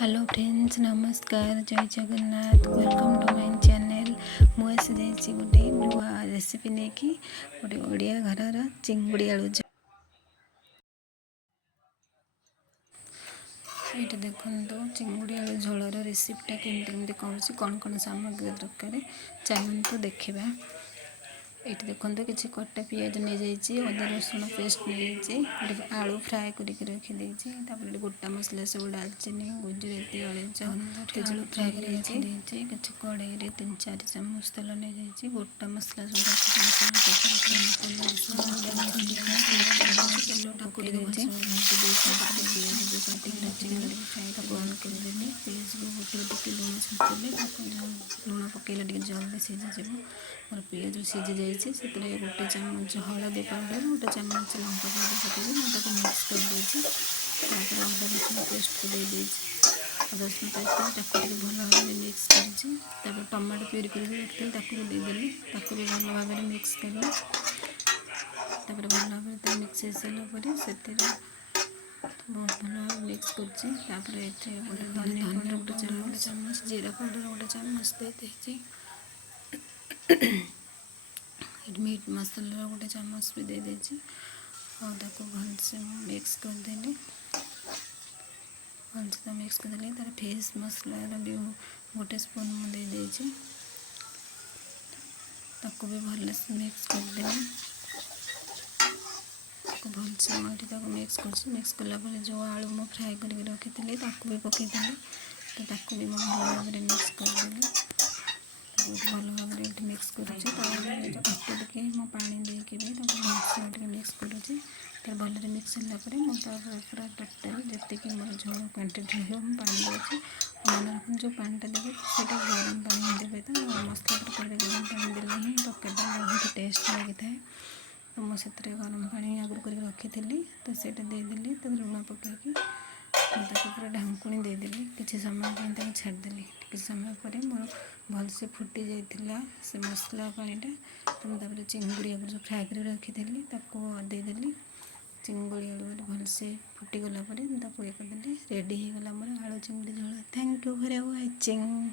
Hello friends नमस्कार जय Jagannath welcome to my channel मुझे जाइए गोटे नुआ रेसिपी नहीं कि गोटे ओडिया घर चिंगुड़ी आलू ये देखो चिंगुड़ी आलू झोलर रेसिपीटा केमती कौन कौन सामग्री दरकार चलते देखा। ये देखो किसी कटा पिज नहीं जाइए अदा रसुण पेस्ट नहीं आलू फ्राए करके रखी गोटा मसला सब डालचीनी गुजराती अलैच तेजू फ्राए कर रखी किसी कड़े 3-4 चामच तेल नहीं जाइए गोटा मसला लुण पकड़े जल्दी सीझीज मोर पिज सीझी जाइए से गोटे चामच हलदी पाउडर गोटे चामच लंका पाउडर पकड़ मिक्स कर देती अदा रसुण पेस्ट को दे देती अदा रसुण पेस्ट भल भाव मिक्स कर टमाटो प्यूरी कर रखी देदेली भी भल भाव मिक्स कर भल भाव मिक्स हो सारापर से बहुत भल भाव मिक्स कर धनिया गोटे चामच जीरा पाउडर गोटे चामच दे मीट मसाला गोटे चामच भी दे देती भलसे मिक्स करदेली भलसे मिक्स करदेली तार फिश मसला भी गोटे स्पून मुझे दे देती भी भलसे मिक्स करदेली भलसे मुझे मिक्स कर मिक्स कलापर जो आलू मैं फ्राए करके रखी भी पकईदेली तो भी मैं भल भाव मिक्स करदेली भल भाव मिक्स करुँचे मो पानी देके भी भलसे मिक्स करुँचे भल मिक्स होगापर मुझे पूरा टोटाल जी मोर झोल क्वांटिटी हो पानी देती मन रखते जो पानीटा देवे से गरम पानी देवे तो मसला तरकारी गरम पानी देले ही तरकारीटा बहुत टेस्ट लगी था तो मुझे गरम पानी आगुरी कर रखी तो सेटा देदेली लुण पकईकि पूरा ढांकुणी देदेली किसी समय छाड़देली किसी समय पर मोर भलसे फुटी जाइला से मसला पानीटा तो मुझे चिंगुड़ी आगे जो फ्राए कर रखी देदेली चिंगुड़ी आलू भलसे फुटीगला ये करदेली रेडी हो गला मोर आलू चिंगुड़ी झोल। Thank you for watching.